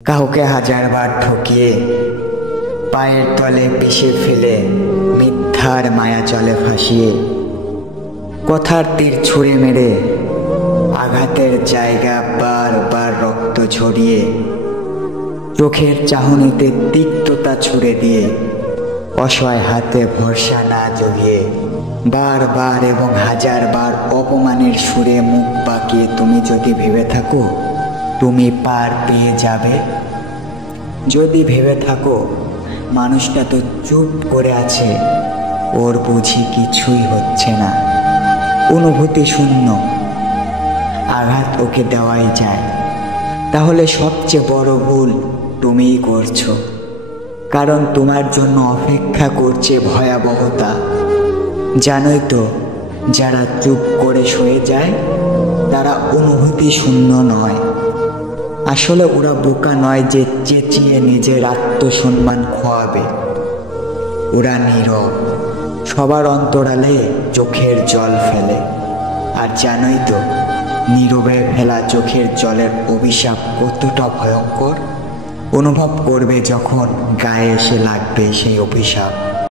কাউকে হাজারবার ঠকিয়ে পায়ের তলে পিষে ফেলে মিথ্যার মায়া চলে ফাঁসিয়ে, কথার তীর ছুঁড়ে মেরে আঘাতের জায়গা বারবার রক্ত ঝরিয়ে, চোখের চাহনিতে তিক্ততা ছুড়ে দিয়ে অসহায় হাতে ভরসা না জড়িয়ে, বারবার এবং হাজারবার অপমানের সুরে মুখ বাঁকিয়ে তুমি যদি ভেবে থাকো তুমি পার পেয়ে যাবে, যদি ভেবে থাকো মানুষটা তো চুপ করে আছে, ওর বুঝি কিছুই হচ্ছে না, অনুভূতি শূন্য, আঘাত ওকে দেওয়াই যায়, তাহলে সবচেয়ে বড় ভুল তুমিই করছো। কারণ তোমার জন্য অপেক্ষা করছে ভয়াবহতা। জানোই তো, যারা চুপ করে সয়ে যায় তারা অনুভূতি শূন্য নয়, আসলে ওরা বোকা নয় যে চেঁচিয়ে নিজের আত্মসম্মান খোয়াবে। ওরা নীরব, সবার অন্তরালে চোখের জল ফেলে। আর জানোই তো, নীরবে ফেলা চোখের জলের অভিশাপ কতটা ভয়ঙ্কর অনুভব করবে যখন গায়ে এসে লাগবে সেই অভিশাপ।